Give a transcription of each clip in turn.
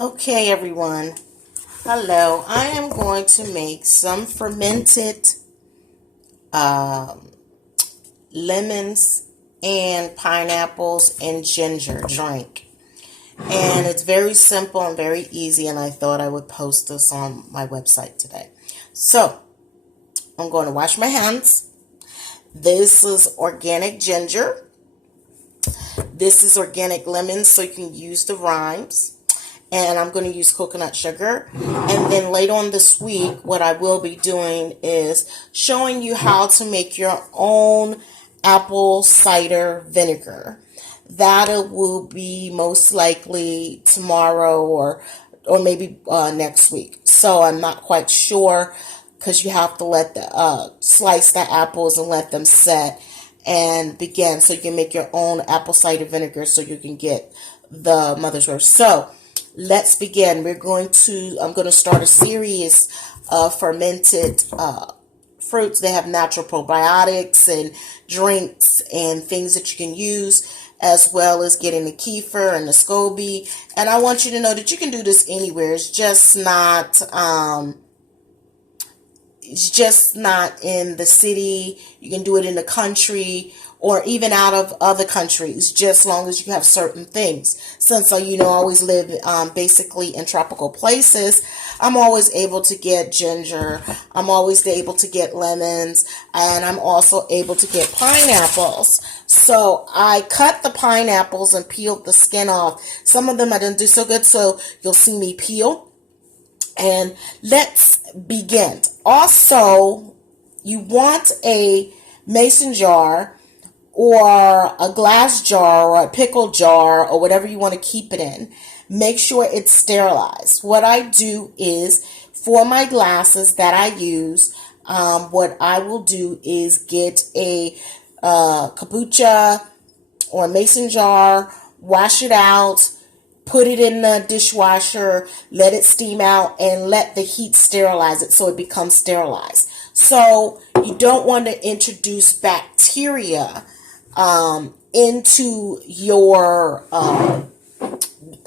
Okay, everyone. Hello. I am going to make some fermented lemons and pineapples and ginger drink. And it's very simple and very easy, and I thought I would post this on my website today. So, I'm going to wash my hands. This is organic ginger. This is organic lemons, so you can use the rimes. And I'm going to use coconut sugar. And then later on this week, what I will be doing is showing you how to make your own apple cider vinegar. That will be most likely tomorrow or maybe next week. So I'm not quite sure because you have to let the slice the apples and let them set and begin, so you can make your own apple cider vinegar so you can get the mother's earth. So let's begin. I'm going to start a series of fermented fruits. They have natural probiotics and drinks and things that you can use, as well as getting the kefir and the SCOBY. And I want you to know that you can do this anywhere. It's just not in the city. You can do it in the country or even out of other countries, just as long as you have certain things. Since I always live basically in tropical places, I'm always able to get ginger. I'm always able to get lemons, and I'm also able to get pineapples. So I cut the pineapples and peeled the skin off. Some of them I didn't do so good, so you'll see me peel. And let's begin. Also, you want a mason jar or a glass jar or a pickle jar or whatever you want to keep it in. Make sure it's sterilized. What I do is, for my glasses that I use, what I will do is get a kombucha or a mason jar, wash it out, put it in the dishwasher, let it steam out, and let the heat sterilize it so it becomes sterilized. So you don't want to introduce bacteria into your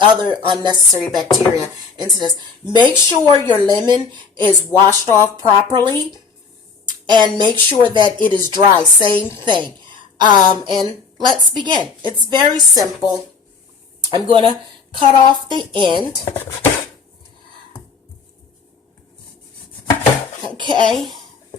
other unnecessary bacteria into this. Make sure your lemon is washed off properly, and make sure that it is dry. Same thing. And let's begin. It's very simple. I'm going to cut off the end. Okay,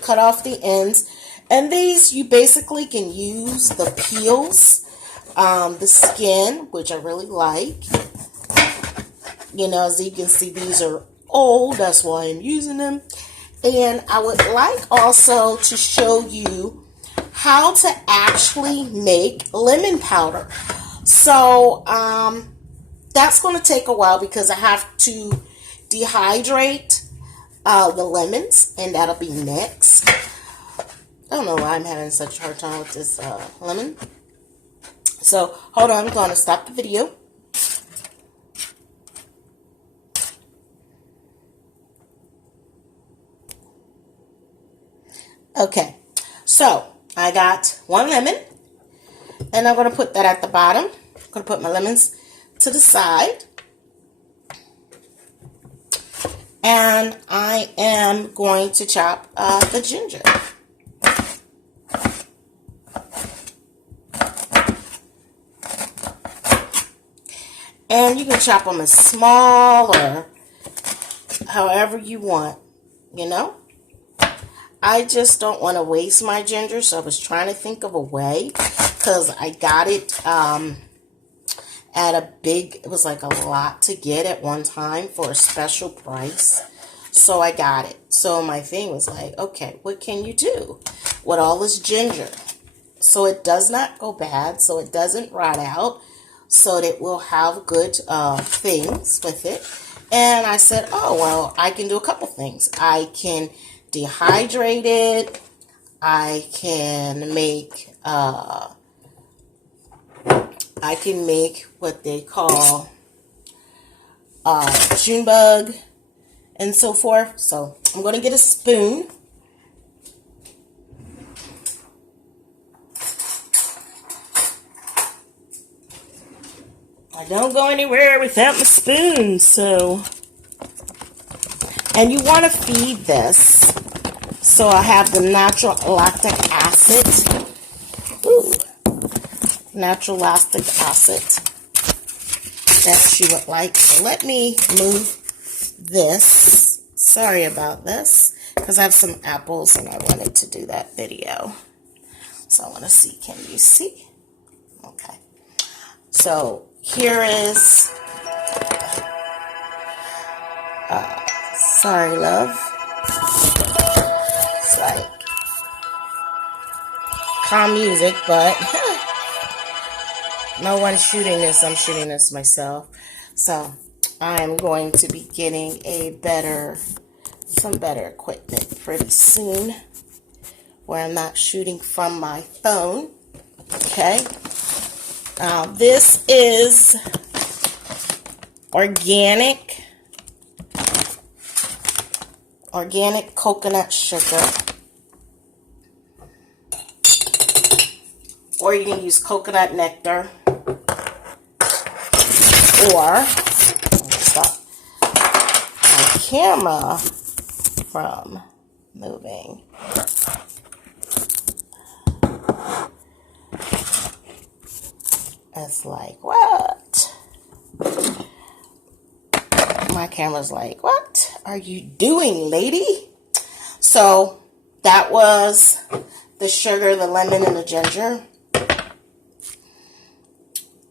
cut off the ends. And these, you basically can use the peels, the skin, which I really like. As you can see, these are old. That's why I'm using them. And I would like also to show you how to actually make lemon powder. So, that's going to take a while because I have to dehydrate the lemons, and that'll be next. I don't know why I'm having such a hard time with this lemon. So, hold on. I'm going to stop the video. Okay. So, I got one lemon, and I'm going to put that at the bottom. I'm going to put my lemons to the side, and I am going to chop the ginger. And you can chop them as small or however you want, I just don't want to waste my ginger, so I was trying to think of a way, because I got it at it was like a lot to get at one time for a special price. So I got it. So my thing was like, okay, what can you do with all this ginger so it does not go bad, so it doesn't rot out, so that we'll have good things with it. And I said, oh, well, I can do a couple things. I can dehydrate it. I can make what they call June bug and so forth. So I'm going to get a spoon. I don't go anywhere without my spoon, so. And you want to feed this. So I have the natural lactic acid. Ooh. Natural lactic acid that she would like. So let me move this. Sorry about this, because I have some apples and I wanted to do that video. So I want to see, can you see? Okay. So here is, sorry love. It's like calm music, but no one's shooting this. I'm shooting this myself. So I am going to be getting some better equipment pretty soon, where I'm not shooting from my phone. Okay. This is organic coconut sugar, or you can use coconut nectar, or stop my camera from moving. It's like, what? My camera's like, what are you doing, lady? So that was the sugar, the lemon, and the ginger,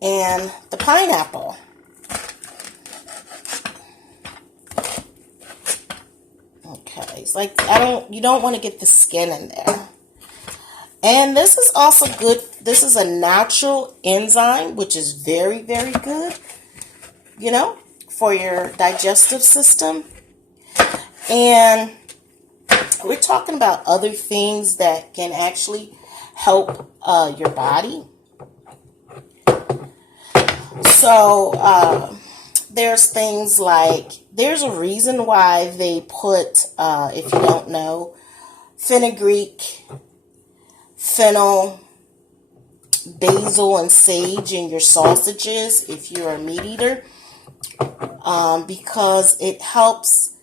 and the pineapple. Okay, it's like, you don't want to get the skin in there. And this is also good. This is a natural enzyme, which is very, very good, you know, for your digestive system. And we're talking about other things that can actually help your body. So there's things like, there's a reason why they put, if you don't know, fenugreek, fennel, basil, and sage in your sausages if you're a meat eater, because it helps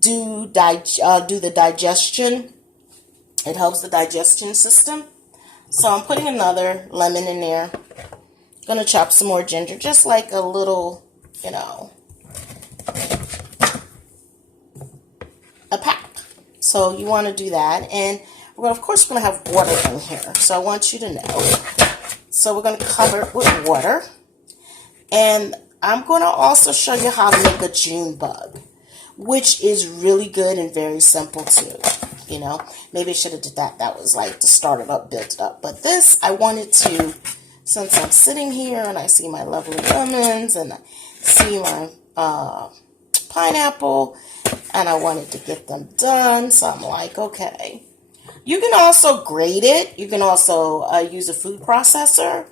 do the digestion. It helps the digestion system. So I'm putting another lemon in there. Gonna chop some more ginger, just like a little, you know, a pack. So you want to do that, and of course, we're going to have water in here. So I want you to know. So we're going to cover it with water. And I'm going to also show you how to make a June bug, which is really good and very simple too. You know, maybe I should have did that. That was like to start it up, build it up. But this, I wanted to, since I'm sitting here and I see my lovely lemons and I see my pineapple, and I wanted to get them done. So I'm like, okay. You can also grate it. You can also use a food processor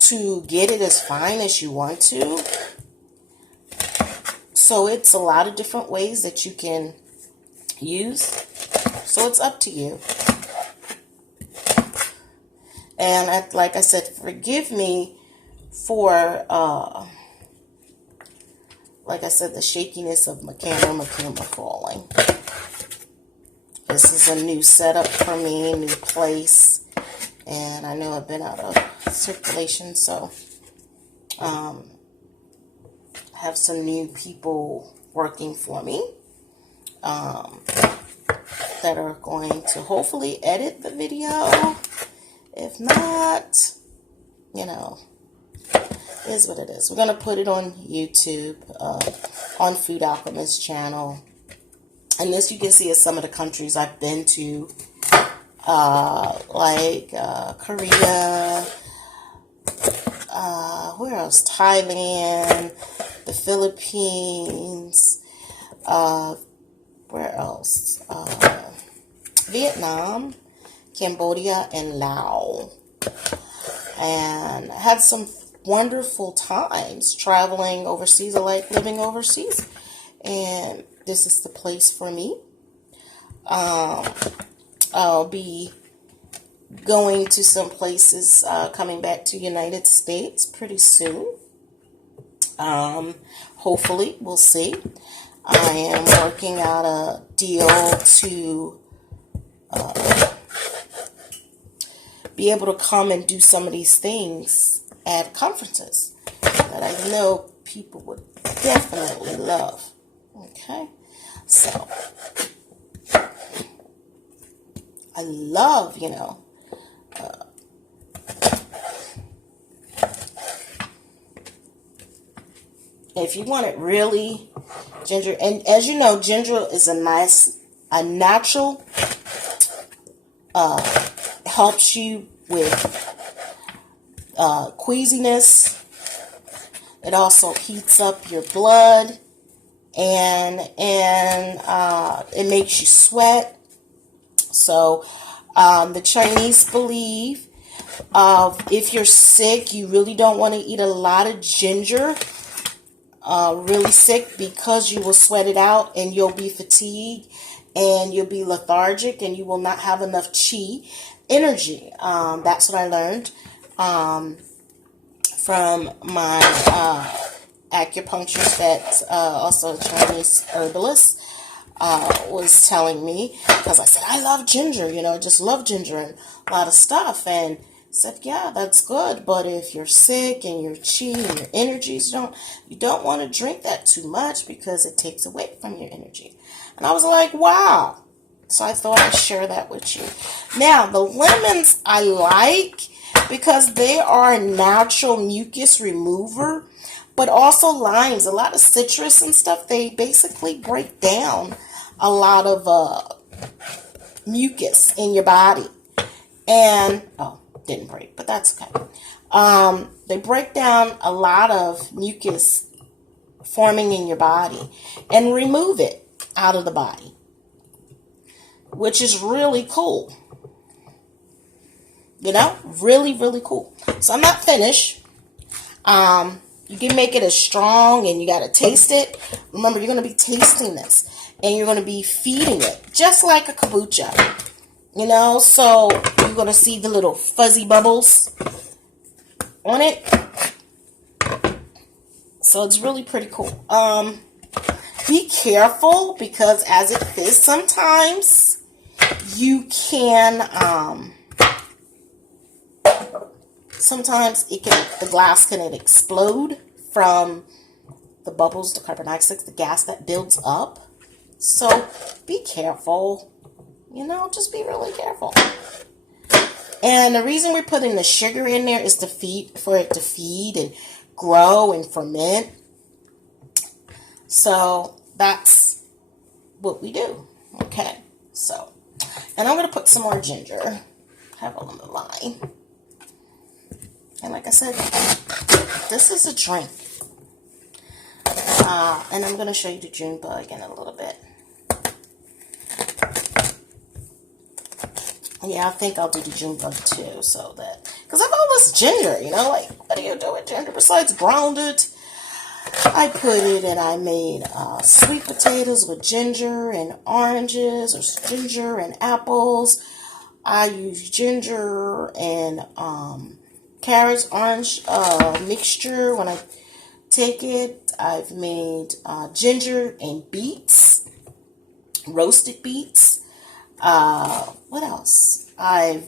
to get it as fine as you want to. So it's a lot of different ways that you can use. So it's up to you. And like I said, forgive me for, like I said, the shakiness of my camera falling. This is a new setup for me, new place, and I know I've been out of circulation, so I have some new people working for me that are going to hopefully edit the video. If not, you know, it is what it is. We're going to put it on YouTube, on Food Alchemist channel. And this you can see is some of the countries I've been to, like Korea, where else? Thailand, the Philippines, where else? Vietnam, Cambodia, and Laos. And I had some wonderful times traveling overseas. I like living overseas. And this is the place for me. I'll be going to some places, coming back to United States pretty soon. Hopefully, we'll see. I am working out a deal to be able to come and do some of these things at conferences that I know people would definitely love. Okay, so I love, if you want it really ginger, and as you know, ginger is a natural, helps you with queasiness. It also heats up your blood, and it makes you sweat. So the Chinese believe if you're sick, you really don't want to eat a lot of ginger. Really sick, because you will sweat it out and you'll be fatigued and you'll be lethargic and you will not have enough chi energy. That's what I learned from my acupuncturist that's also a Chinese herbalist was telling me, because I said, I love ginger, just love ginger and a lot of stuff. And said, yeah, that's good, but if you're sick and your chi and your energies you don't want to drink that too much because it takes away from your energy. And I was like, wow. So I thought I'd share that with you. Now, the lemons I like because they are a natural mucus remover, but also limes, a lot of citrus and stuff, they basically break down a lot of mucus in your body. And, didn't break, but that's okay. They break down a lot of mucus forming in your body and remove it out of the body, which is really cool. Really, really cool. So I'm not finished. You can make it as strong, and you got to taste it. Remember, you're going to be tasting this, and you're going to be feeding it, just like a kombucha. So you're going to see the little fuzzy bubbles on it. So it's really pretty cool. Be careful, because as it fizzes, sometimes you can, the glass can explode from the bubbles, the carbon dioxide, the gas that builds up. So be careful. Just be really careful. And the reason we're putting the sugar in there is for it to feed and grow and ferment. So that's what we do. Okay. So, and I'm going to put some more ginger. Have a lemon lime. And like I said, this is a drink. And I'm going to show you the June bug in a little bit. Yeah, I think I'll do the June bug too, so that, because I have all this ginger, what do you do with ginger besides ground it? I put it, and I made sweet potatoes with ginger and oranges, or ginger and apples. I use ginger and carrots, orange mixture. When I take it, I've made ginger and beets, roasted beets. What else? I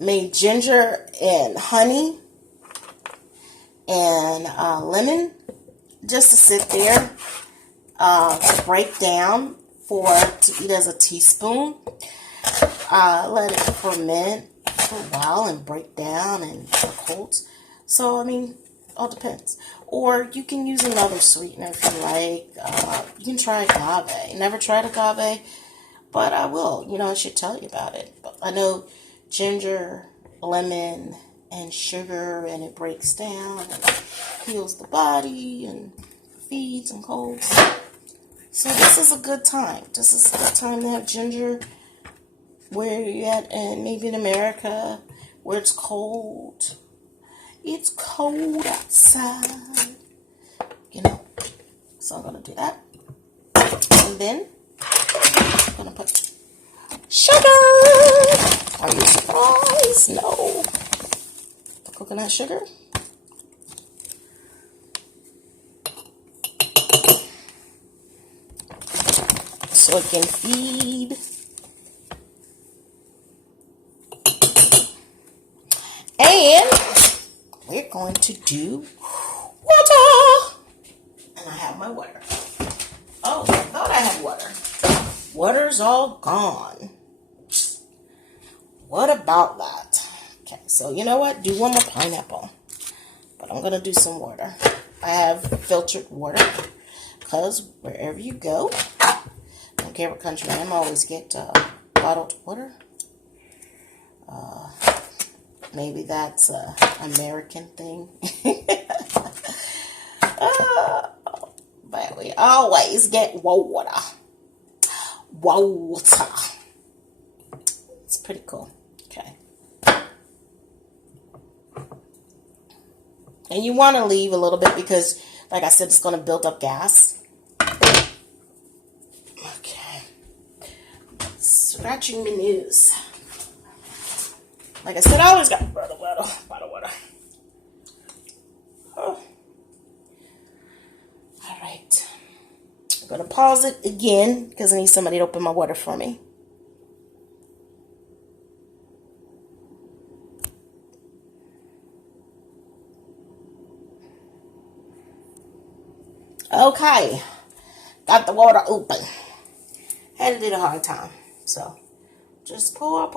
made ginger and honey and lemon, just to sit there to break down to eat as a teaspoon. Let it ferment for a while and break down and cold. So, all depends. Or you can use another sweetener if you like. You can try agave. Never tried agave, but I will. I should tell you about it. But I know ginger, lemon, and sugar, and it breaks down and heals the body and feeds and colds. So this is a good time. This is a good time to have ginger where you're at, and maybe in America where it's cold. It's cold outside, So I'm going to do that. And then I'm going to put sugar. Are you surprised? No. The coconut sugar. so it can feed. And we're going to do water. And I have my water. Oh, I thought I had water. Water's all gone. What about that? Okay, so you know what? Do one more pineapple. But I'm going to do some water. I have filtered water. Because wherever you go, I don't care what country I am, I always get bottled water. Maybe that's an American thing. But we always get water. Water. It's pretty cool. Okay. And you want to leave a little bit because, like I said, it's going to build up gas. Okay. Scratching my nose. Like I said, I always got water. Oh. All right. I'm going to pause it again because I need somebody to open my water for me. Okay. Got the water open. Had to do a hard time. So, just pour.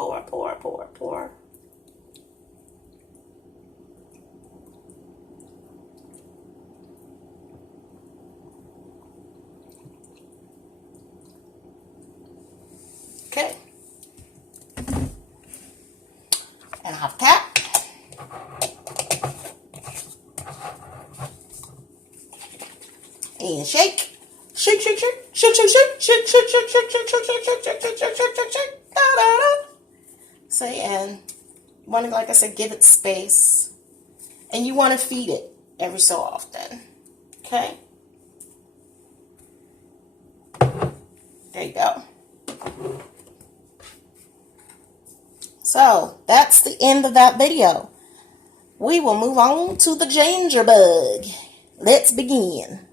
Okay. And half tap. And shake. Shake. Say, and you want to, like I said, give it space. And you want to feed it every so often. Okay? There you go. So, that's the end of that video. We will move on to the ginger bug. Let's begin.